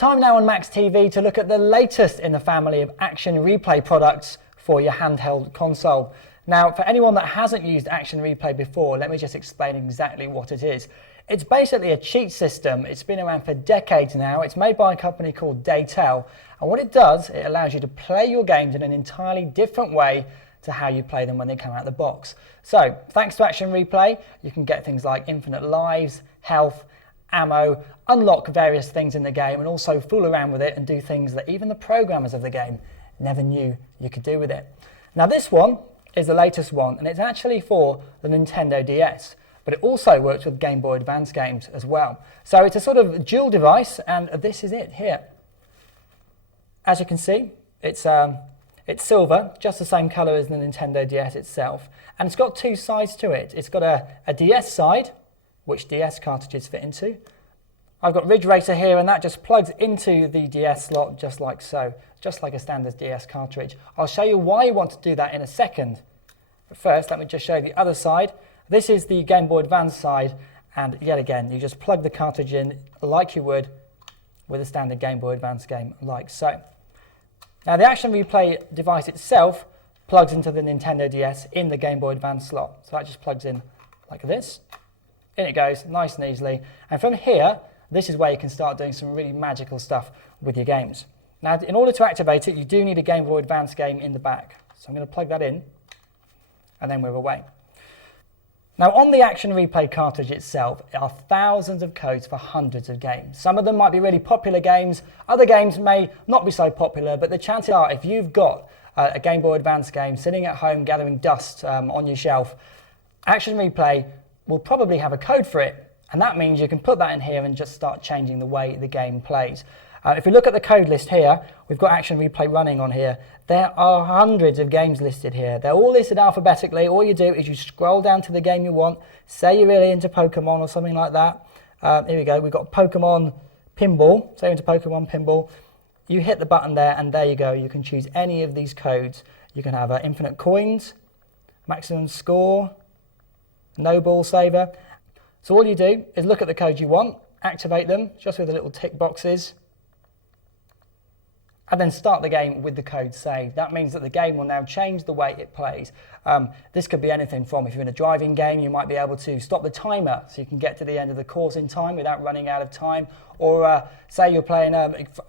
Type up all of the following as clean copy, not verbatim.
Time now on Max TV to look at the latest in the family of Action Replay products for your handheld console. Now, for anyone that hasn't used Action Replay before, let me just explain exactly what it is. It's basically a cheat system. It's been around for decades now. It's made by a company called Daytel. And what it does, it allows you to play your games in an entirely different way to how you play them when they come out of the box. So, thanks to Action Replay, you can get things like infinite lives, health, ammo, unlock various things in the game, and also fool around with it and do things that even the programmers of the game never knew you could do with it. Now this one is the latest one, and it's actually for the Nintendo DS, but it also works with Game Boy Advance games as well. So it's a sort of dual device, and this is it here. As you can see, it's silver, just the same colour as the Nintendo DS itself, and it's got two sides to it. It's got a DS side, which DS cartridges fit into. I've got Ridge Racer here, and that just plugs into the DS slot just like so, just like a standard DS cartridge. I'll show you why you want to do that in a second. But first, let me just show you the other side. This is the Game Boy Advance side, and yet again, you just plug the cartridge in like you would with a standard Game Boy Advance game, like so. Now, the Action Replay device itself plugs into the Nintendo DS in the Game Boy Advance slot. So that just plugs in like this. In it goes, nice and easily. And from here, this is where you can start doing some really magical stuff with your games. Now, in order to activate it, you do need a Game Boy Advance game in the back. So I'm going to plug that in, and then we're away. Now, on the Action Replay cartridge itself are thousands of codes for hundreds of games. Some of them might be really popular games. Other games may not be so popular, but the chances are if you've got a Game Boy Advance game sitting at home gathering dust on your shelf, Action Replay will probably have a code for it, and that means you can put that in here and just start changing the way the game plays. If we look at the code list here, we've got Action Replay running on here. There are hundreds of games listed here. They're all listed alphabetically. All you do is you scroll down to the game you want. Say you're really into Pokemon or something like that. Here we go. We've got Pokemon Pinball. Say you're into Pokemon Pinball. You hit the button there, and there you go. You can choose any of these codes. You can have infinite coins, maximum score, no ball saver. So all you do is look at the codes you want, activate them just with the little tick boxes, and then start the game with the code saved. That means that the game will now change the way it plays. This could be anything from, if you're in a driving game, you might be able to stop the timer so you can get to the end of the course in time without running out of time. Or say you're playing,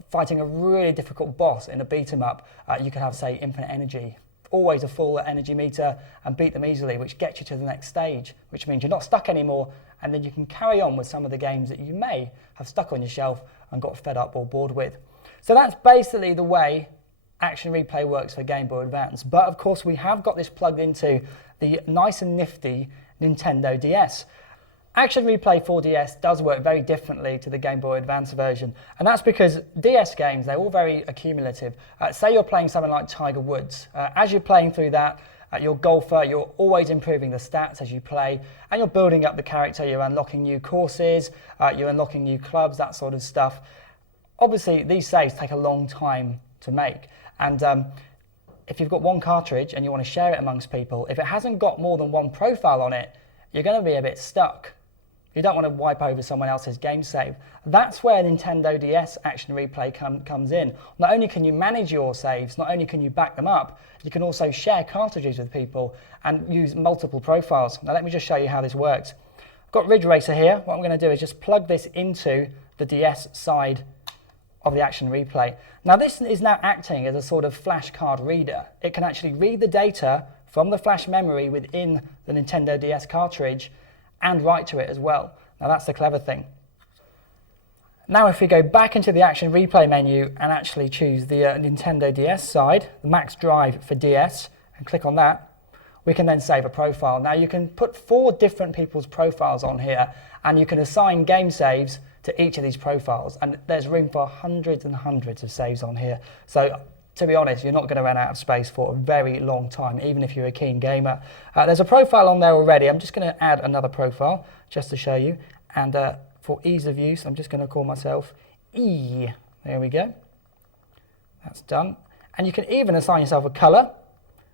fighting a really difficult boss in a beat 'em up, you could have, say, infinite energy. Always a full energy meter, and beat them easily, which gets you to the next stage, which means you're not stuck anymore, and then you can carry on with some of the games that you may have stuck on your shelf and got fed up or bored with. So that's basically the way Action Replay works for Game Boy Advance. But of course, we have got this plugged into the nice and nifty Nintendo DS. Action Replay for DS does work very differently to the Game Boy Advance version, and that's because DS games, they're all very accumulative. Say you're playing something like Tiger Woods. As you're playing through that, you're a golfer, you're always improving the stats as you play, and you're building up the character, you're unlocking new courses, you're unlocking new clubs, that sort of stuff. Obviously, these saves take a long time to make, and if you've got one cartridge and you want to share it amongst people, if it hasn't got more than one profile on it, you're going to be a bit stuck. You don't want to wipe over someone else's game save. That's where Nintendo DS Action Replay comes in. Not only can you manage your saves, not only can you back them up, you can also share cartridges with people and use multiple profiles. Now let me just show you how this works. I've got Ridge Racer here. What I'm going to do is just plug this into the DS side of the Action Replay. Now this is now acting as a sort of flashcard reader. It can actually read the data from the flash memory within the Nintendo DS cartridge and write to it as well. Now that's the clever thing. Now if we go back into the Action Replay menu and actually choose the Nintendo DS side, the max drive for DS, and click on that, we can then save a profile. Now you can put 4 different people's profiles on here, and you can assign game saves to each of these profiles, and there's room for hundreds and hundreds of saves on here. So to be honest, you're not going to run out of space for a very long time, even if you're a keen gamer. There's a profile on there already. I'm just going to add another profile just to show you. And for ease of use, I'm just going to call myself E. There we go. That's done. And you can even assign yourself a color,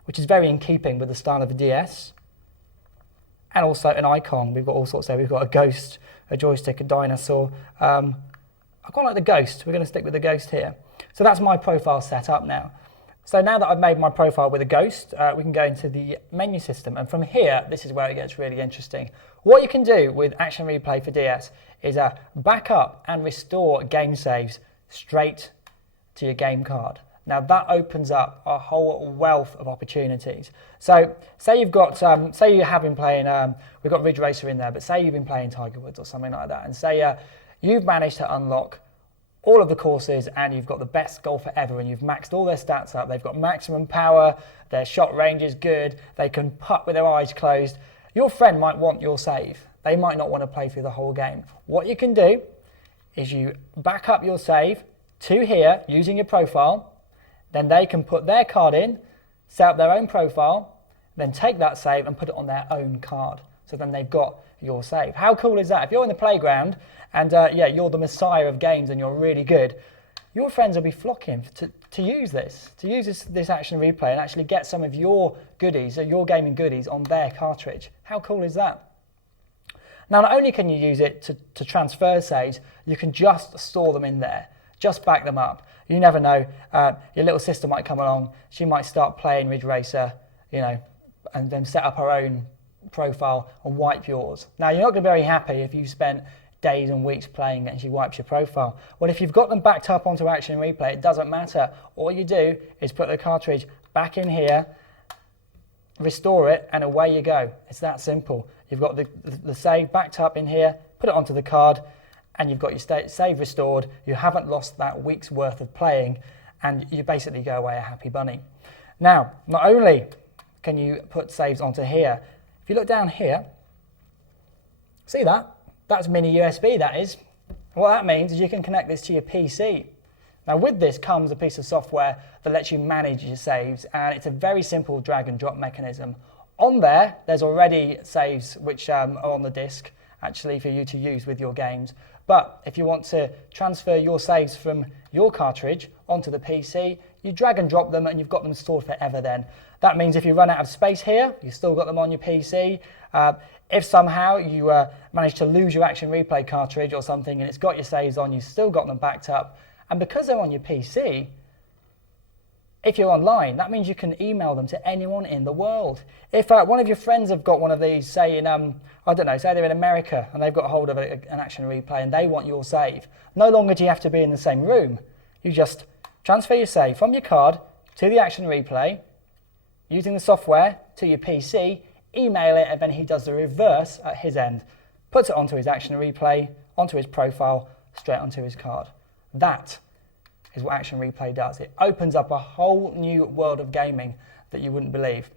which is very in keeping with the style of the DS. And also an icon. We've got all sorts there. We've got a ghost, a joystick, a dinosaur, I quite like the Ghost. We're going to stick with the Ghost here. So that's my profile set up now. So now that I've made my profile with a Ghost, we can go into the menu system. And from here, this is where it gets really interesting. What you can do with Action Replay for DS is back up and restore game saves straight to your game card. Now that opens up a whole wealth of opportunities. So say you've got, say you have been playing, we've got Ridge Racer in there, but say you've been playing Tiger Woods or something like that, and say you've managed to unlock all of the courses and you've got the best golfer ever and you've maxed all their stats up. They've got maximum power, their shot range is good, they can putt with their eyes closed. Your friend might want your save. They might not want to play through the whole game. What you can do is you back up your save to here using your profile, then they can put their card in, set up their own profile, then take that save and put it on their own card. So then they've got your save. How cool is that? If you're in the playground and yeah, you're the messiah of games and you're really good, your friends will be flocking to use this, this Action Replay and actually get some of your goodies, or your gaming goodies on their cartridge. How cool is that? Now, not only can you use it to transfer saves, you can just store them in there, just back them up. You never know, your little sister might come along, she might start playing Ridge Racer, you know, and then set up her own profile and wipe yours. Now, you're not going to be very happy if you spent days and weeks playing it and she wipes your profile. Well, if you've got them backed up onto Action Replay, it doesn't matter. All you do is put the cartridge back in here, restore it, and away you go. It's that simple. You've got the save backed up in here, put it onto the card, and you've got your save restored. You haven't lost that week's worth of playing, and you basically go away a happy bunny. Now, not only can you put saves onto here, if you look down here, see that? That's mini USB, that is. What that means is you can connect this to your PC. Now with this comes a piece of software that lets you manage your saves, and it's a very simple drag and drop mechanism. On there, there's already saves which are on the disk, actually, for you to use with your games. But if you want to transfer your saves from your cartridge onto the PC, you drag and drop them and you've got them stored forever then. That means if you run out of space here, you've still got them on your PC. If somehow you manage to lose your Action Replay cartridge or something and it's got your saves on, you've still got them backed up. And because they're on your PC, if you're online, that means you can email them to anyone in the world. If one of your friends have got one of these, say in, I don't know, say they're in America and they've got a hold of an Action Replay and they want your save, no longer do you have to be in the same room. You just transfer your save from your card to the Action Replay, using the software to your PC, email it, and then he does the reverse at his end. Puts it onto his Action Replay, onto his profile, straight onto his card. That is what Action Replay does. It opens up a whole new world of gaming that you wouldn't believe.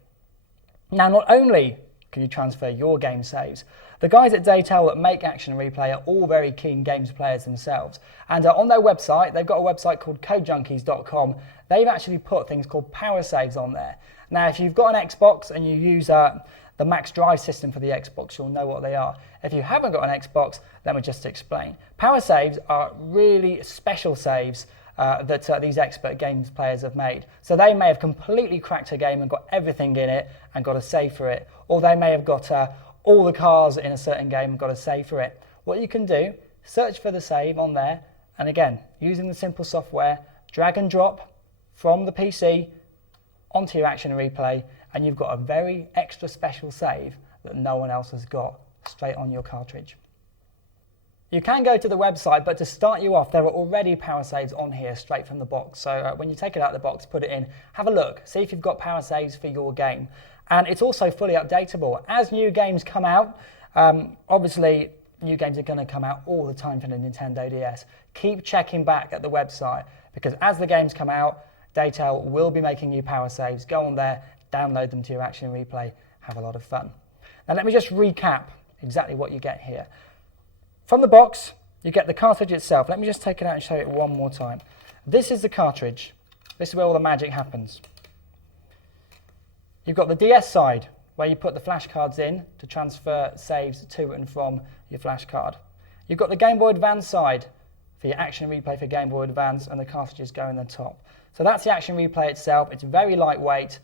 Now, not only can you transfer your game saves, the guys at Daytel that make Action Replay are all very keen games players themselves. And on their website, they've got a website called codejunkies.com. They've actually put things called power saves on there. Now, if you've got an Xbox and you use the Max Drive system for the Xbox, you'll know what they are. If you haven't got an Xbox, let me just explain. Power saves are really special saves that these expert games players have made. So they may have completely cracked a game and got everything in it and got a save for it. Or they may have got all the cars in a certain game and got a save for it. What you can do, search for the save on there, and again, using the simple software, drag and drop from the PC onto your Action Replay, and you've got a very extra special save that no one else has got straight on your cartridge. You can go to the website, but to start you off, there are already power saves on here straight from the box. So when you take it out of the box, put it in, have a look, see if you've got power saves for your game. And it's also fully updatable. As new games come out, obviously new games are going to come out all the time for the Nintendo DS. Keep checking back at the website, because as the games come out, Daytel will be making new power saves. Go on there, download them to your Action Replay, have a lot of fun. Now let me just recap exactly what you get here. From the box, you get the cartridge itself. Let me just take it out and show it one more time. This is the cartridge. This is where all the magic happens. You've got the DS side, where you put the flash cards in to transfer saves to and from your flash card. You've got the Game Boy Advance side for your Action Replay for Game Boy Advance, and the cartridges go in the top. So that's the Action Replay itself. It's very lightweight,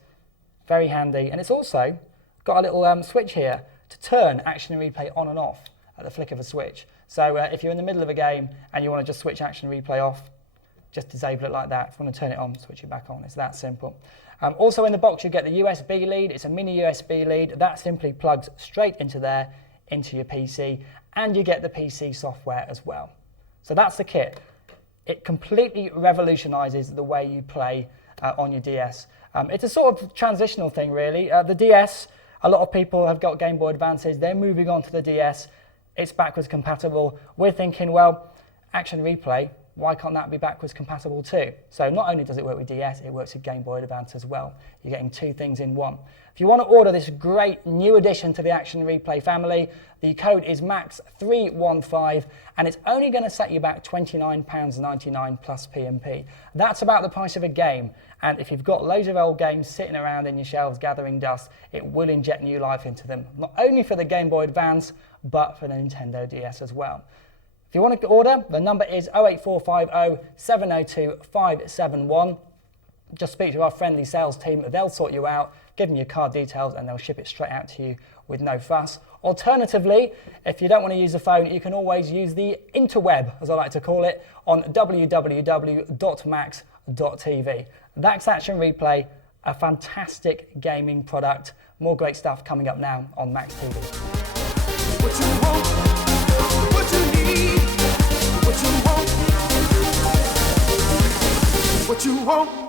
very handy, and it's also got a little switch here to turn Action Replay on and off. at the flick of a switch. So if you're in the middle of a game and you want to just switch Action Replay off, just disable it like that. If you want to turn it on, switch it back on. It's that simple. Also in the box, you get the USB lead. It's a mini USB lead. That simply plugs straight into there, into your PC, and you get the PC software as well. So that's the kit. It completely revolutionises the way you play on your DS. It's a sort of transitional thing, really. The DS, a lot of people have got Game Boy Advances. They're moving on to the DS. It's backwards compatible. We're thinking, well, Action Replay, why can't that be backwards compatible too? So not only does it work with DS, it works with Game Boy Advance as well. You're getting two things in one. If you want to order this great new addition to the Action Replay family, the code is MAX315, and it's only going to set you back £29.99 plus P&P. That's about the price of a game, and if you've got loads of old games sitting around in your shelves gathering dust, it will inject new life into them, not only for the Game Boy Advance, but for the Nintendo DS as well. If you want to order, the number is 08450 702 571. Just speak to our friendly sales team. They'll sort you out, give them your card details, and they'll ship it straight out to you with no fuss. Alternatively, if you don't want to use the phone, you can always use the interweb, as I like to call it, on www.max.tv. That's Action Replay, a fantastic gaming product. More great stuff coming up now on Max TV. What you want, what you need, what you want, what you want.